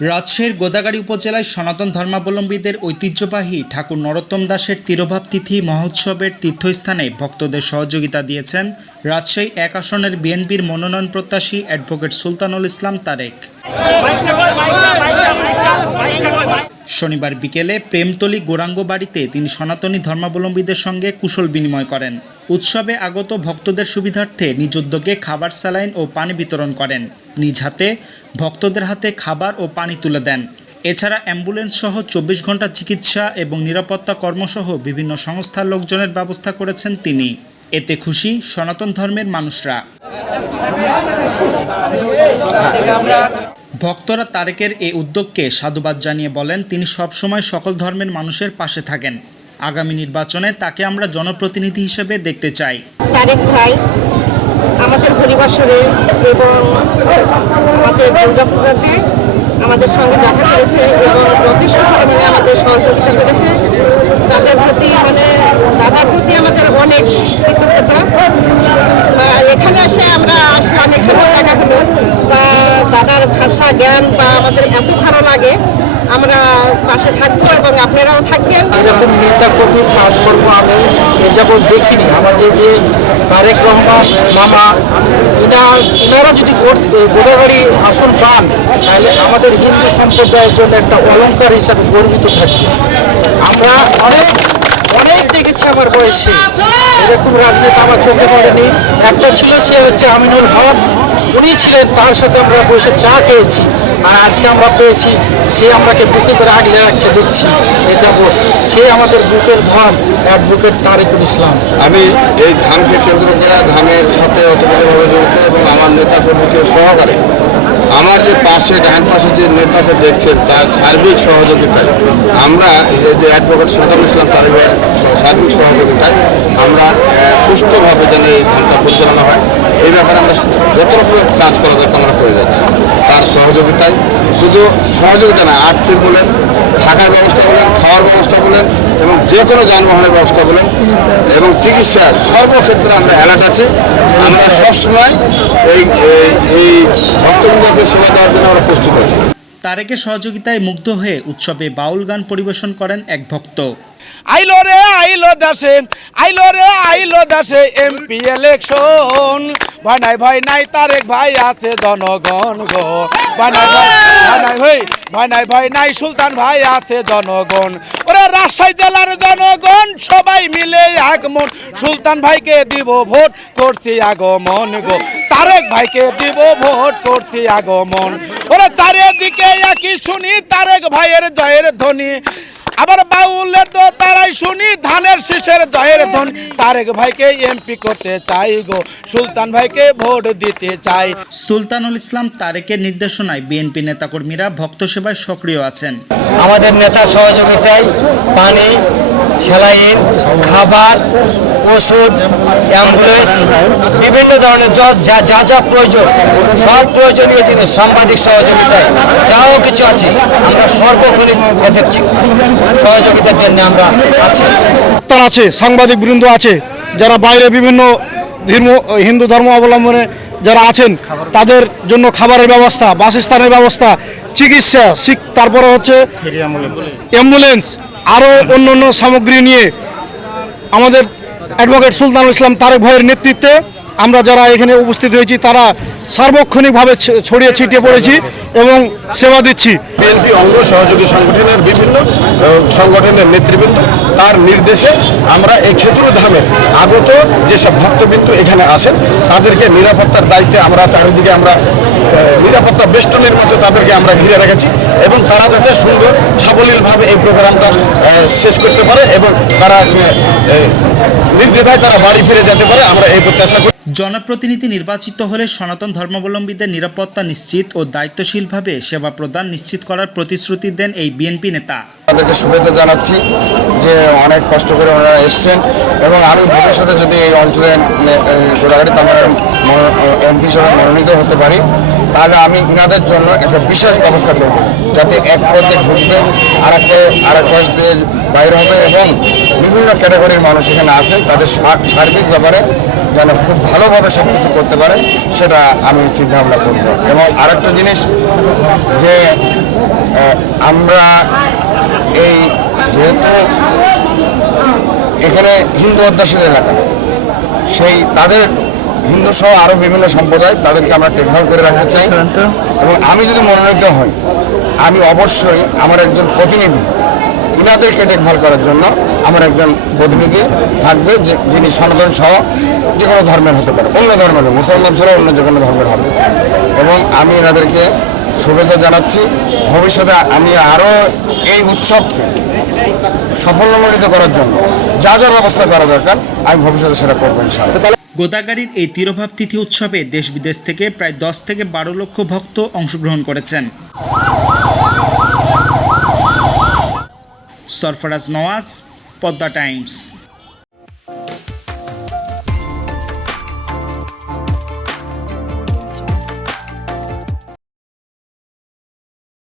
রাজশাহীর গোদাগাড়ি উপজেলায় সনাতন ধর্মাবলম্বীদের ঐতিহ্যবাহী ঠাকুর নরোত্তম দাসের তিরোভাব তিথি মহোৎসবের তীর্থস্থানে ভক্তদের সহযোগিতা দিয়েছেন রাজশাহী এক আসনের বিএনপির মনোনয়ন প্রত্যাশী অ্যাডভোকেট সুলতানুল ইসলাম তারেক। শনিবার বিকেলে প্রেমতলী গোরাঙ্গ বাড়িতে তিনি সনাতনী ধর্মাবলম্বীদের সঙ্গে কুশল বিনিময় করেন। উৎসবে আগত ভক্তদের সুবিধার্থে নিজ উদ্যোগে খাবার স্যালাইন ও পানি বিতরণ করেন। নিজ হাতে ভক্তদের হাতে খাবার ও পানি তুলে দেন। এছাড়া অ্যাম্বুলেন্স সহ চব্বিশ ঘণ্টা চিকিৎসা এবং নিরাপত্তা কর্মসহ বিভিন্ন সংস্থার লোকজনের ব্যবস্থা করেছেন তিনি। এতে খুশি সনাতন ধর্মের মানুষরা। ভক্তরা তারেকের এই উদ্যোগকে সাধুবাদ জানিয়ে বলেন, তিনি সবসময় সকল ধর্মের মানুষের পাশে থাকেন। আগামী নির্বাচনে তাকে আমরা জনপ্রতিনিধি হিসেবে দেখতে চাই। তারেক ভাই, আমাদের পরিবাসরে এবং আমাদের দুর্গাপূজাতে আমাদের সঙ্গে দেখা করেছে এবং যথেষ্ট পরিমাণে আমাদের সহযোগিতা করেছে। তাদের প্রতি মানে দাদার প্রতি আমাদের অনেক কৃতজ্ঞতা। এখানে এসে আমরা আসলাম, এখানেও দেখা হলো। বা দাদার ভাষা, জ্ঞান বা আমাদের এত ভালো লাগে, আমরা পাশে থাকব এবং আপনারাও থাকবেন। এরকম নেতা কর্মী কাজকর্ম আমি এ যাবৎ দেখিনি। আমার যে যে তারেক রহমান, মামা এনা এনারা যদি গোদাগাড়ি আসন পান, তাহলে আমাদের হিন্দু সম্প্রদায়ের জন্য একটা অলংকার হিসাবে গর্বিত থাকবে। আমরা অনেক অনেক দেখেছি আমার বয়সে। এরকম রাজনীতি আমার চোখে পড়েনি। একটা ছিল সে হচ্ছে আমিনুল হক। উনি ছিলেন, তার সাথে আমরা বসে চা খেয়েছি। আর আজকে আমরা পেয়েছি, সে আমাকে বুকে করে আগলে রাখছে, দেখছি। এ যাব। সে আমাদের বুকের ধন অ্যাডভোকেট তারেকুল ইসলাম। আমি এই ধামকে কেন্দ্র করে ধামের সাথে অতপ্রতভাবে জড়িত এবং আমার নেতা কর্মীকে সহকারে আমার যে পাশে ডান পাশে যে নেতাকে দেখছেন, তার সার্বিক সহযোগিতায় আমরা এই যে অ্যাডভোকেট সুলতান ইসলাম তারিখের সার্বিক সহযোগিতায় আমরা সুষ্ঠুভাবে যেন এই ধামটা পরিচালনা হয়। এই ব্যাপারে আমরা যত রকমের কাজ করা দরকার আমরা করে যাচ্ছি। তার সহযোগিতায় শুধু সহযোগিতা না, আর্থিক বলেন, থাকার ব্যবস্থা বলেন, খাওয়ার ব্যবস্থা বলেন এবং যে কোনো যানবাহনের ব্যবস্থা বলেন এবং চিকিৎসা সর্বক্ষেত্রে আমরা অ্যালার্ট আছি। আমরা সবসময় এই, এই- ভক্তবৃন্দকে সেবা দেওয়ার জন্য আমরা প্রস্তুত আছি। তারেকের সহযোগিতায় মুগ্ধ হয়ে উৎসবে বাউল গান পরিবেশন করেন এক ভক্ত। আইলো রে, আইলো দাসে, আইলো রে, আইলো দাসে এমপি ইলেকশন ভয় নাই ভয় নাই তারেক ভাই আছে জনগণ গো। ভয় নাই ভয় ভয় নাই ভাই ভয় নাই ভয় নাই সুলতান ভাই আছে জনগণ। ওরে রাজশাহী জেলার জনগণ, সবাই মিলে আগমন। সুলতান ভাইকে দিব ভোট করছি আগমন গো। তারেক ভাইকে দিব ভোট করছি আগমন। ওরে চারিদিকে একই শুনি, তারেক ভাইয়ের জয়ের ধ্বনি। আবার বাউলের তো তারাই শুনি ধানের শীষের জয়ের ধন। তারেক ভাইকে এমপি করতে চাই গো সুলতান ভাইকে ভোট দিতে চাই। সুলতানুল ইসলাম তারেকের নির্দেশনায় বিএনপি নেতাকর্মীরা ভক্ত সেবায় সক্রিয় আছেন। আমাদের নেতার সহযোগিতায় পানি সেলাইন খাবার ওষুধ অ্যাম্বুলেন্স বিভিন্ন ধরনের যা যা যা প্রয়োজন সব প্রয়োজনীয় জিনিস সাংবাদিক সহযোগিতায় যাও কিছু আছে আমরা সর্বক্ষণিক সহযোগিতার জন্য আমরা আছি। ডাক্তার আছে, সাংবাদিক বৃন্দ আছে, যারা বাইরে বিভিন্ন ধর্ম, হিন্দু ধর্ম অবলম্বনে যারা আছেন, তাদের জন্য খাবারের ব্যবস্থা, বাসস্থানের ব্যবস্থা, চিকিৎসা তারপরে হচ্ছে অ্যাম্বুলেন্স, আরও অন্য অন্য সামগ্রী নিয়ে আমাদের অ্যাডভোকেট সুলতানুল ইসলাম তারেক ভাইয়ের নেতৃত্বে আমরা যারা এখানে উপস্থিত হয়েছি তারা সার্বক্ষণিকভাবে ছড়িয়ে ছিটিয়ে পড়েছি এবং সেবা দিচ্ছি। বিএনপি অঙ্গ সহযোগী সংগঠনের বিভিন্ন সংগঠনের নেতৃবৃন্দ তার নির্দেশে আমরা এই ক্ষেত্র ধামের আগত যেসব ভক্তবৃন্দ এখানে আসেন তাদেরকে নিরাপত্তার দায়িত্বে আমরা চারিদিকে আমরা নিরাপত্তা বেষ্টনের মতো তাদেরকে আমরা ঘিরে রেখেছি এবং তারা যাতে সুন্দর সাবলীলভাবে এই প্রোগ্রামটা শেষ করতে পারে এবং তারা আহ, নির্দ্বিধায় তারা বাড়ি ফিরে যেতে পারে আমরা এই প্রত্যাশা করি। জনপ্রতিনিধি নির্বাচিত হলে সনাতন ধর্মাবলম্বীদের নিরাপত্তা নিশ্চিত ও দায়িত্বশীলভাবে সেবা প্রদান নিশ্চিত করার প্রতিশ্রুতি দেন এই বিএনপি নেতা। তাদেরকে শুভেচ্ছা জানাচ্ছি যে অনেক কষ্ট করে ওনারা এসছেন এবং আমি ভবিষ্যতে যদি এই অঞ্চলে গোলাঘাটি তামাকে এমপি হিসেবে মনোনীত হতে পারি তাহলে আমি ইনাদের জন্য একটা বিশেষ ব্যবস্থা করব যাতে এক পথে ঢুকবে আর একটা আর এক পাশ দিয়ে বাইর হবে এবং বিভিন্ন ক্যাটাগরির মানুষ এখানে আসে, তাদের সার্বিক ব্যাপারে যেন খুব ভালোভাবে সব কিছু করতে পারে, সেটা আমি চিন্তা ভাবনা করব। এবং আরেকটা জিনিস যে আমরা এই যেহেতু এখানে হিন্দু অধ্যাসিত এলাকা, সেই তাদের হিন্দু সহ আরও বিভিন্ন সম্প্রদায় তাদেরকে আমরা টেকভাল করে রাখতে চাই। এবং আমি যদি মনোনীত হই, আমি অবশ্যই আমার একজন প্রতিনিধি, ইনাদেরকে দেখভাল করার জন্য আমার একজন প্রতিনিধি থাকবে যে যিনি সনাতন সহ যে কোনো ধর্মের হতে পারে, অন্য ধর্মের মুসলমান ছাড়া অন্য যে কোনো ধর্মের হবে। এবং আমি এনাদেরকে শুভেচ্ছা জানাচ্ছি। ভবিষ্যতে আমি আরও এই উৎসবকে সাফল্যমণ্ডিত করার জন্য যা যা ব্যবস্থা করা দরকার, আমি ভবিষ্যতে সেটা করব ইনশাআল্লাহ। গোদাগাড়ির এই তিরোভাব তিথি উৎসবে দেশ বিদেশ থেকে প্রায় দশ থেকে বারো লক্ষ ভক্ত অংশগ্রহণ করেছেন। সরফরাজ নওয়াজ, পদ্মা টাইমস।